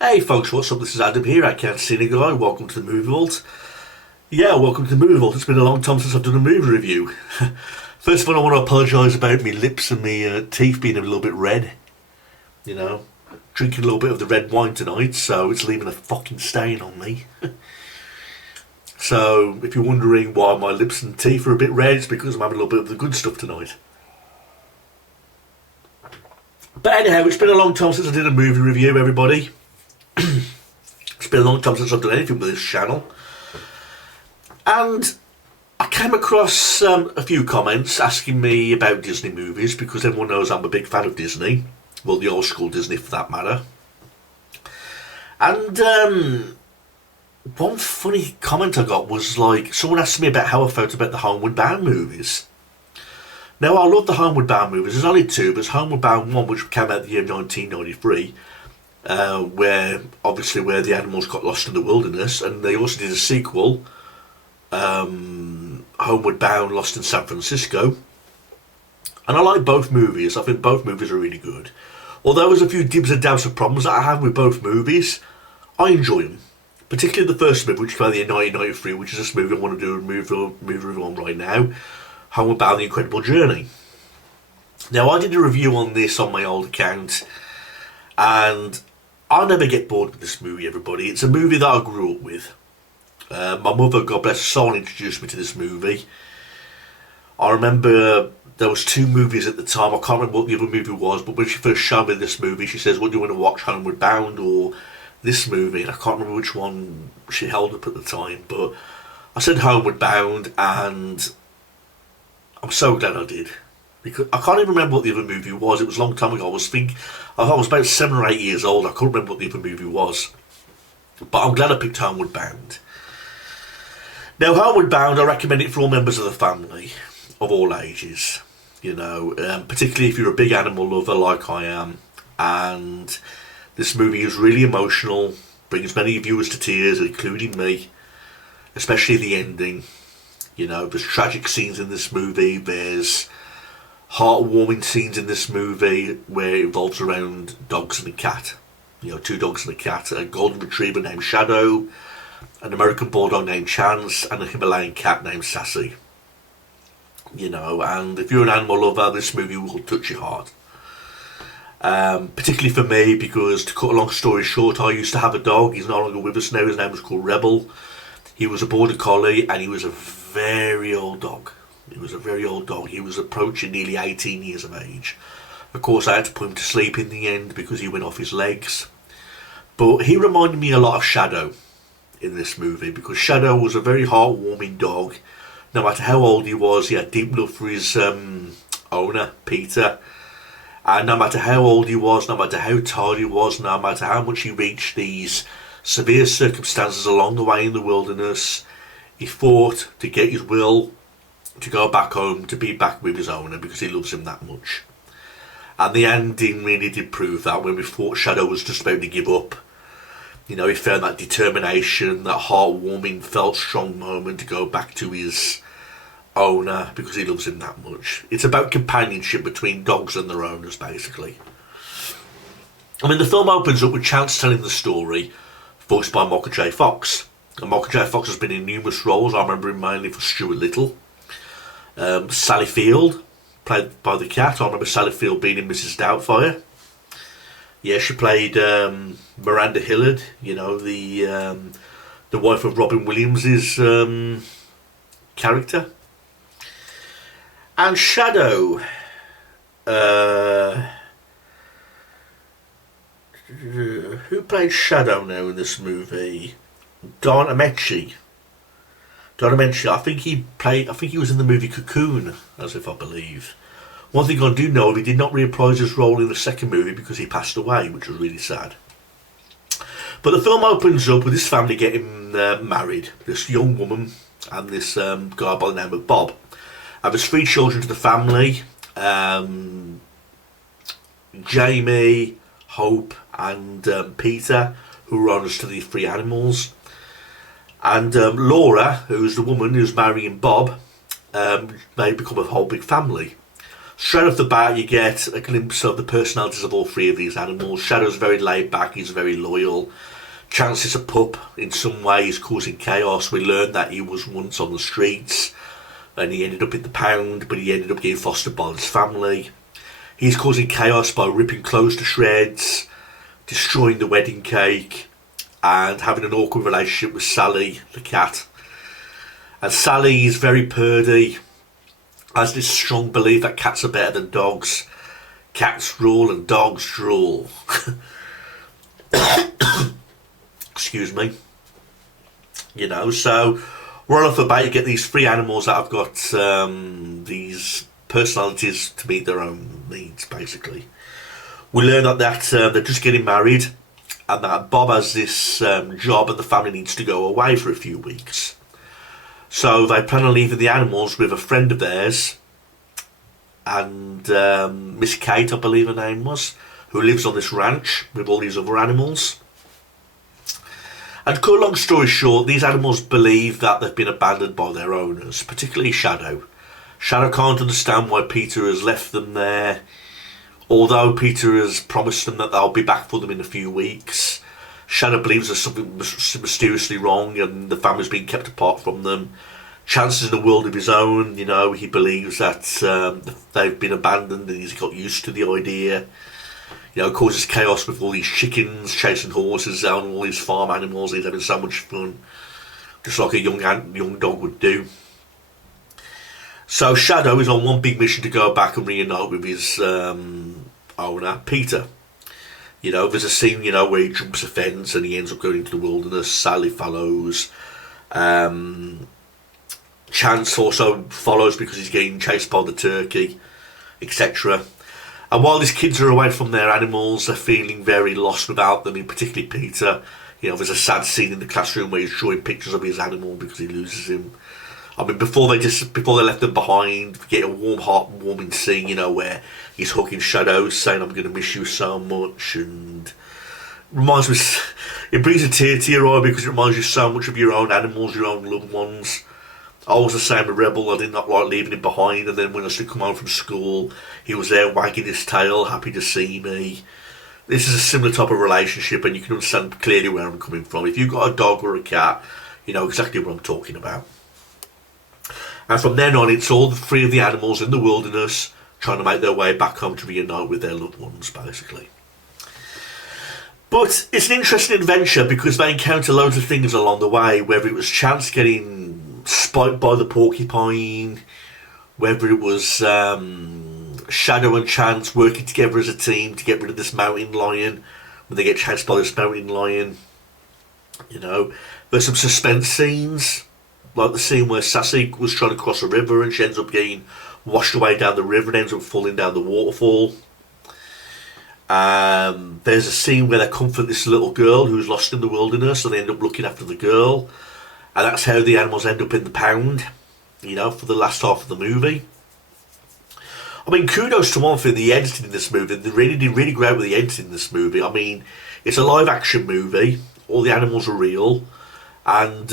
Hey folks, what's up? This is Adam here. I can't see any guy. Welcome to the Movie Vault. Yeah, welcome to the Movie Vault. It's been a long time since I've done a movie review. First of all, I want to apologise about my lips and my teeth being a little bit red. You know, drinking a little bit of the red wine tonight, so it's leaving a fucking stain on me. So, if you're wondering why my lips and teeth are a bit red, it's because I'm having a little bit of the good stuff tonight. But anyhow, it's been a long time since I did a movie review, everybody. It's been a long time since I've done anything with this channel. And I came across a few comments asking me about Disney movies, because everyone knows I'm a big fan of Disney. Well, the old school Disney for that matter. And one funny comment I got was like, someone asked me about how I felt about the Homeward Bound movies. Now, I love the Homeward Bound movies. There's only two. There's Homeward Bound 1, which came out the year 1993. Where the animals got lost in the wilderness, and they also did a sequel, Homeward Bound Lost in San Francisco. And I like both movies. I think both movies are really good. Although there's a few dibs and dabs of problems that I have with both movies, I enjoy them. Particularly the first movie, which came out in 1993, which is this movie I want to do a movie review on right now, Homeward Bound: The Incredible Journey. Now, I did a review on this on my old account, and I'll never get bored with this movie, everybody. It's a movie that I grew up with. My mother, God bless her soul, introduced me to this movie. I remember there was two movies at the time. I can't remember what the other movie was, but when she first showed me this movie, she says, "What do you want to watch, Homeward Bound or this movie?" And I can't remember which one she held up at the time, but I said Homeward Bound, and I'm so glad I did. Because I can't even remember what the other movie was. It was a long time ago. I was about 7 or 8 years old. I couldn't remember what the other movie was. But I'm glad I picked Homeward Bound. Now, Homeward Bound, I recommend it for all members of the family, of all ages. You know, particularly if you're a big animal lover like I am. And this movie is really emotional, brings many viewers to tears, including me. Especially the ending. You know, there's tragic scenes in this movie. There's heartwarming scenes in this movie where it revolves around dogs and a cat. You know, two dogs and a cat, a golden retriever named Shadow, an American bulldog named Chance, and a Himalayan cat named Sassy. You know, and if you're an animal lover, this movie will touch your heart. Particularly for me, because to cut a long story short, I used to have a dog. He's no longer with us now. His name was called Rebel. He was a border collie, and he was a very old dog. He was a very old dog. He was approaching nearly 18 years of age. Of course, I had to put him to sleep in the end because he went off his legs. But he reminded me a lot of Shadow in this movie, because Shadow was a very heartwarming dog. No matter how old he was, he had deep love for his owner, Peter. And no matter how old he was, no matter how tired he was, no matter how much he reached these severe circumstances along the way in the wilderness, he fought to get his will to go back home, to be back with his owner, because he loves him that much. And the ending really did prove that. When we thought Shadow was just about to give up, you know, he found that determination, that heartwarming, felt strong moment to go back to his owner, because he loves him that much. It's about companionship between dogs and their owners, basically. I mean, the film opens up with Chance telling the story, voiced by Michael J. Fox. And Michael J. Fox has been in numerous roles. I remember him mainly for Stuart Little. Sally Field, played by the cat. I remember Sally Field being in Mrs. Doubtfire. Yeah, she played Miranda Hillard, you know, the wife of Robin Williams' character. And Shadow, who played Shadow now in this movie? Don Ameche. I think he was in the movie Cocoon, as if I believe. One thing I do know, he did not reprise his role in the second movie because he passed away, which was really sad. But the film opens up with this family getting married. This young woman and this guy by the name of Bob. And there's 3 children to the family. Jamie, Hope and Peter, who are owners to these 3 animals. And Laura, who's the woman who's marrying Bob, they become a whole big family. Straight off the bat, you get a glimpse of the personalities of all three of these animals. Shadow's very laid back, he's very loyal. Chance is a pup, in some ways causing chaos. We learned that he was once on the streets and he ended up in the pound, but he ended up getting fostered by his family. He's causing chaos by ripping clothes to shreds, destroying the wedding cake, and having an awkward relationship with Sally, the cat. And Sally is very purdy, has this strong belief that cats are better than dogs. Cats rule and dogs drool. Excuse me. You know, so right off the bat you get these three animals that have got these personalities to meet their own needs, basically. We learn that they're just getting married and that Bob has this job and the family needs to go away for a few weeks. So they plan on leaving the animals with a friend of theirs and Miss Kate, I believe her name was, who lives on this ranch with all these other animals. And to cut a long story short, these animals believe that they've been abandoned by their owners, particularly Shadow. Shadow can't understand why Peter has left them there, although Peter has promised them that they'll be back for them in a few weeks. Shadow believes there's something mysteriously wrong and the family's being kept apart from them. Chance is in a world of his own, you know, he believes that they've been abandoned and he's got used to the idea. You know, it causes chaos with all these chickens chasing horses down, all these farm animals. He's having so much fun, just like a young dog would do. So Shadow is on one big mission to go back and reunite with his owner, Peter. You know, there's a scene, you know, where he jumps a fence and he ends up going into the wilderness. Sally follows. Chance also follows because he's getting chased by the turkey, etc. And while these kids are away from their animals, they're feeling very lost without them, particularly Peter. You know, there's a sad scene in the classroom where he's drawing pictures of his animal because he loses him. I mean, before they left them behind, we get a warming scene, you know, where he's hugging Shadow, saying, "I'm going to miss you so much," and reminds me, it brings a tear to your eye because it reminds you so much of your own animals, your own loved ones. I was the same with Rebel. I did not like leaving him behind, and then when I used to come home from school, he was there wagging his tail, happy to see me. This is a similar type of relationship, and you can understand clearly where I'm coming from. If you've got a dog or a cat, you know exactly what I'm talking about. And from then on, it's all three of the animals in the wilderness trying to make their way back home to reunite with their loved ones, basically. But it's an interesting adventure because they encounter loads of things along the way, whether it was Chance getting spiked by the porcupine, whether it was Shadow and Chance working together as a team to get rid of this mountain lion when they get chased by this mountain lion. You know, there's some suspense scenes, like the scene where Sassy was trying to cross a river and she ends up getting washed away down the river and ends up falling down the waterfall. There's a scene where they comfort this little girl who's lost in the wilderness and they end up looking after the girl, and that's how the animals end up in the pound, you know, for the last half of the movie. I mean, kudos to one thing, the editing in this movie. They really did really great with the editing in this movie. I mean, it's a live action movie, all the animals are real, and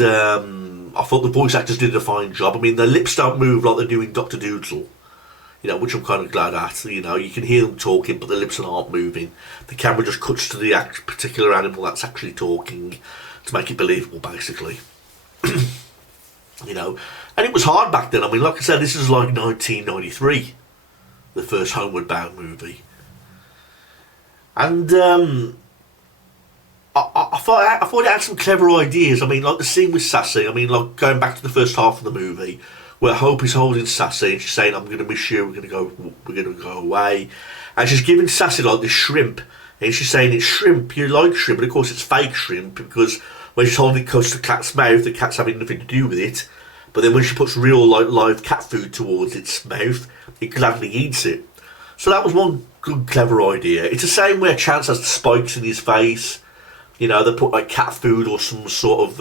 I thought the voice actors did a fine job. I mean, their lips don't move like they do in Dr. Doolittle, you know, which I'm kind of glad at. You know, you can hear them talking, but their lips aren't moving. The camera just cuts to the particular animal that's actually talking to make it believable, basically. You know, and it was hard back then. I mean, like I said, this is like 1993, the first Homeward Bound movie. And I thought it had some clever ideas. I mean, like the scene with Sassy. I mean, like going back to the first half of the movie, where Hope is holding Sassy and she's saying, "I'm going to miss you. We're going to go away," and she's giving Sassy like this shrimp, and she's saying, "It's shrimp. You like shrimp," but of course it's fake shrimp because when she's holding it close to the cat's mouth, the cat's having nothing to do with it. But then when she puts real like live cat food towards its mouth, it gladly eats it. So that was one good clever idea. It's the same where Chance has the spikes in his face. You know, they put like cat food or some sort of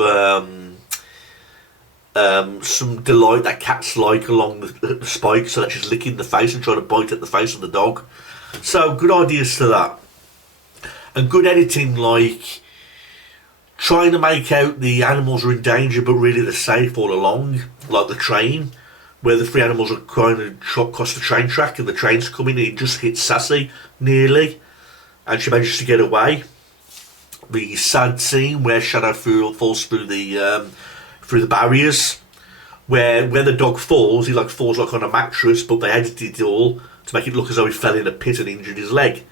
some delight that cats like along the spikes, so that she's licking the face and trying to bite at the face of the dog. So good ideas to that, and good editing, like trying to make out the animals are in danger but really they're safe all along, like the train where the three animals are trying to cross the train track and the train's coming and it just hits Sassy nearly, and she manages to get away. The sad scene where Shadow falls through the barriers, where when the dog falls, he falls on a mattress, but they edited it all to make it look as though he fell in a pit and injured his leg.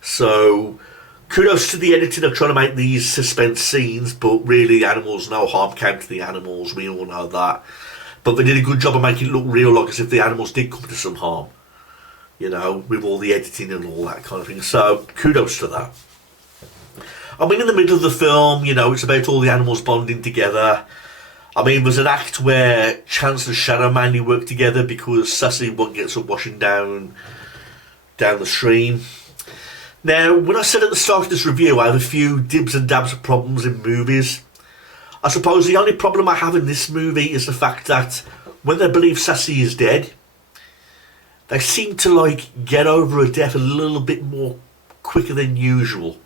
So kudos to the editing of trying to make these suspense scenes, but really the animals, no harm came to the animals, we all know that. But they did a good job of making it look real, like as if the animals did come to some harm, with all the editing and all that kind of thing. So kudos to that. I mean, in the middle of the film, it's about all the animals bonding together. I mean, there's an act where Chance and Shadow mainly work together because Sassy gets up washing down the stream. Now, when I said at the start of this review, I have a few dibs and dabs of problems in movies. I suppose the only problem I have in this movie is the fact that when they believe Sassy is dead, they seem to get over her death a little bit more quicker than usual.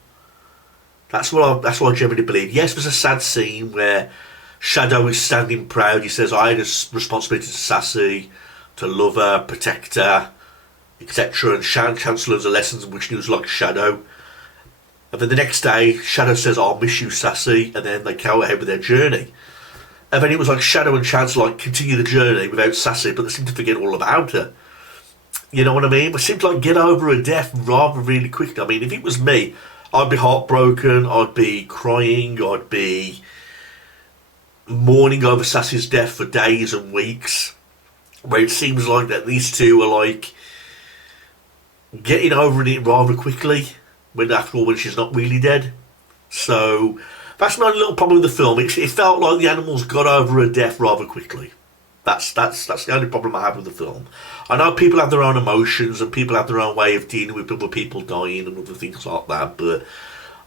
That's what I generally believe. Yes, there's a sad scene where Shadow is standing proud. He says, I had a responsibility to Sassy, to love her, protect her, etc. And Chance learns a lesson which he was like Shadow. And then the next day, Shadow says, I'll miss you, Sassy. And then they go ahead with their journey. And then it was like Shadow and Chance continue the journey without Sassy, but they seem to forget all about her. You know what I mean? They seem to get over her death rather really quickly. I mean, if it was me, I'd be heartbroken, I'd be crying, I'd be mourning over Sassy's death for days and weeks. Where it seems like that these two are getting over it rather quickly, when after all, when she's not really dead. So that's my little problem with the film. It felt like the animals got over her death rather quickly. That's the only problem I have with the film. I know people have their own emotions and people have their own way of dealing with other people dying and other things like that, but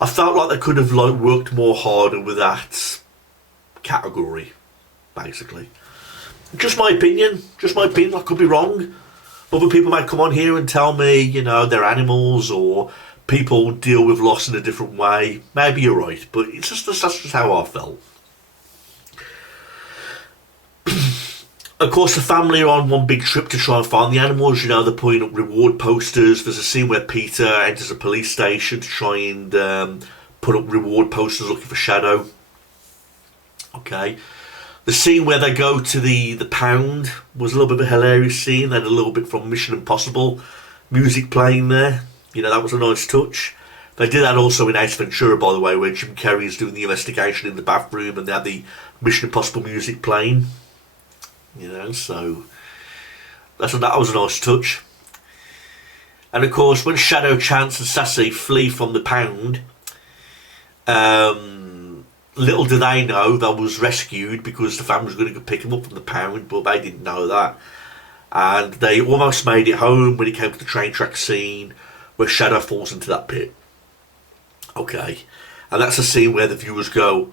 I felt like they could have worked more harder with that category, basically. Just my opinion. I could be wrong. Other people might come on here and tell me, they're animals or people deal with loss in a different way. Maybe you're right, but that's just how I felt. Of course, the family are on one big trip to try and find the animals. They're putting up reward posters. There's a scene where Peter enters a police station to try and put up reward posters looking for Shadow. Okay. The scene where they go to the pound was a little bit of a hilarious scene. They had a little bit from Mission Impossible music playing there. That was a nice touch. They did that also in Ace Ventura, by the way, where Jim Carrey is doing the investigation in the bathroom and they had the Mission Impossible music playing. So that was a nice touch. And of course, when Shadow, Chance and Sassy flee from the pound, little do they know they was rescued because the family was going to go pick them up from the pound, but they didn't know that. And they almost made it home when it came to the train track scene where Shadow falls into that pit. Okay. And that's a scene where the viewers go,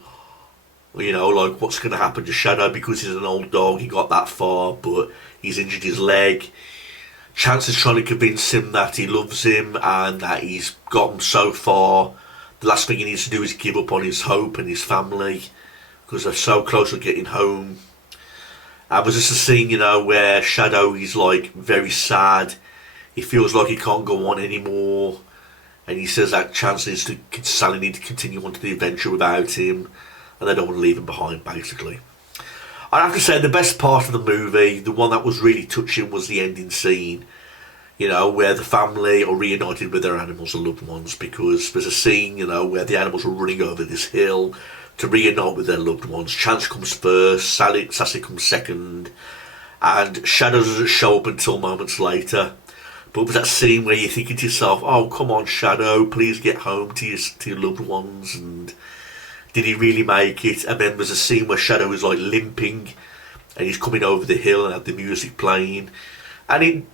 what's going to happen to Shadow because he's an old dog, he got that far, but he's injured his leg. Chance is trying to convince him that he loves him and that he's got him so far. The last thing he needs to do is give up on his hope and his family because they're so close to getting home. And there's just a scene, where Shadow is very sad. He feels like he can't go on anymore. And he says that Chance Sally needs to continue on to the adventure without him. And they don't want to leave him behind, basically. I have to say, the best part of the movie, the one that was really touching, was the ending scene. Where the family are reunited with their animals and loved ones, because there's a scene, where the animals are running over this hill to reunite with their loved ones. Chance comes first, Sassy comes second, and Shadow doesn't show up until moments later. But there's that scene where you're thinking to yourself, oh, come on, Shadow, please get home to your loved ones, and did he really make it? And then there's a scene where Shadow is limping and he's coming over the hill and had the music playing, and it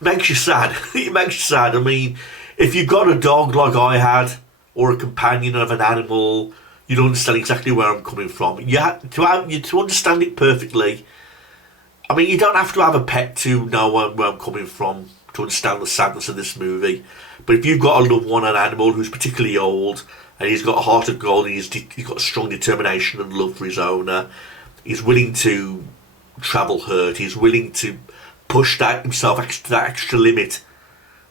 makes you sad. It makes you sad. I mean, if you've got a dog like I had, or a companion of an animal, you'd understand exactly where I'm coming from. To understand it perfectly, I mean, you don't have to have a pet to know where I'm coming from to understand the sadness of this movie. But if you've got a loved one, an animal who's particularly old, and he's got a heart of gold, and he's got strong determination and love for his owner, he's willing to travel hurt. He's willing to push that himself to that extra limit,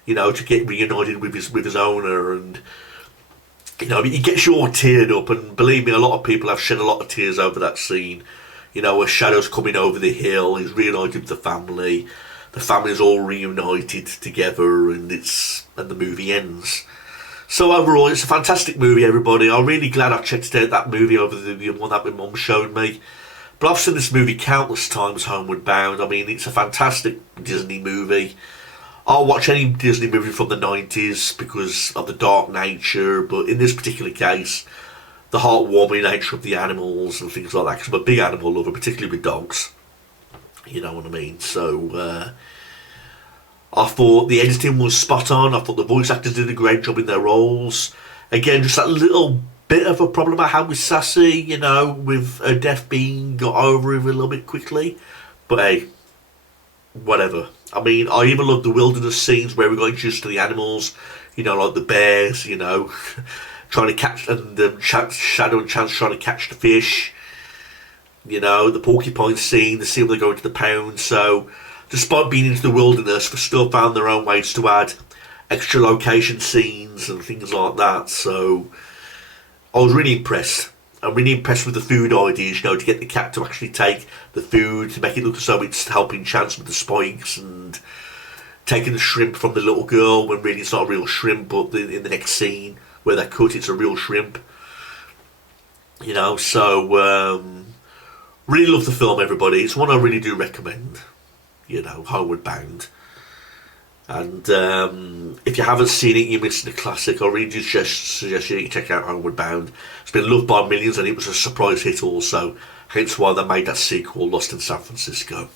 you know, to get reunited with his owner. And you know, he gets you all teared up, and believe me, a lot of people have shed a lot of tears over that scene. You know, where Shadow's coming over the hill, he's reunited with the family. The family's all reunited together, and the movie ends. So overall, it's a fantastic movie, everybody. I'm really glad I checked out that movie over the one that my mum showed me. But I've seen this movie countless times, Homeward Bound. I mean, it's a fantastic Disney movie. I'll watch any Disney movie from the 90s because of the dark nature, but in this particular case, the heartwarming nature of the animals and things like that, because I'm a big animal lover, particularly with dogs. You know what I mean? So, I thought the editing was spot on. I thought the voice actors did a great job in their roles. Again, just that little bit of a problem I had with Sassy, you know, with her death being got over with a little bit quickly. But hey, whatever. I mean, I even love the wilderness scenes where we got introduced to the animals, you know, like the bears, you know, trying to catch, and Shadow and Chance trying to catch the fish. You know, the porcupine scene, the scene where they go into the pound. So, despite being into the wilderness, we still found their own ways to add extra location scenes and things like that. So, I was really impressed. I'm really impressed with the food ideas, you know, to get the cat to actually take the food, to make it look as though it's helping Chance with the spikes, and taking the shrimp from the little girl when really it's not a real shrimp, but in the next scene where they cut, it's a real shrimp. You know, so really love the film, everybody. It's one I really do recommend. You know, Homeward Bound. And if you haven't seen it, you're missing a classic. I really do suggest you check out Homeward Bound. It's been loved by millions, and it was a surprise hit also. Hence why they made that sequel, Lost in San Francisco.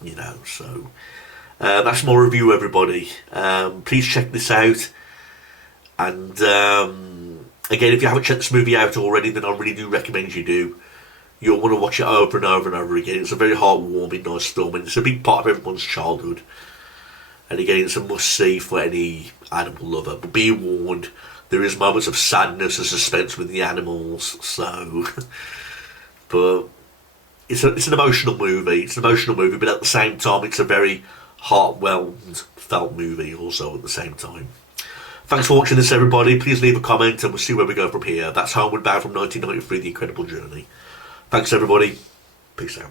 You know, so that's my review, everybody. Please check this out. And again, if you haven't checked this movie out already, then I really do recommend you do. You'll want to watch it over and over and over again. It's a very heartwarming, nice film, and it's a big part of everyone's childhood. And again, it's a must-see for any animal lover. But be warned, there is moments of sadness and suspense with the animals. So, but it's an emotional movie. It's an emotional movie, but at the same time, it's a very heartwhelmed, felt movie also at the same time. Thanks for watching this, everybody. Please leave a comment, and we'll see where we go from here. That's Homeward Bound from 1993, The Incredible Journey. Thanks, everybody. Peace out.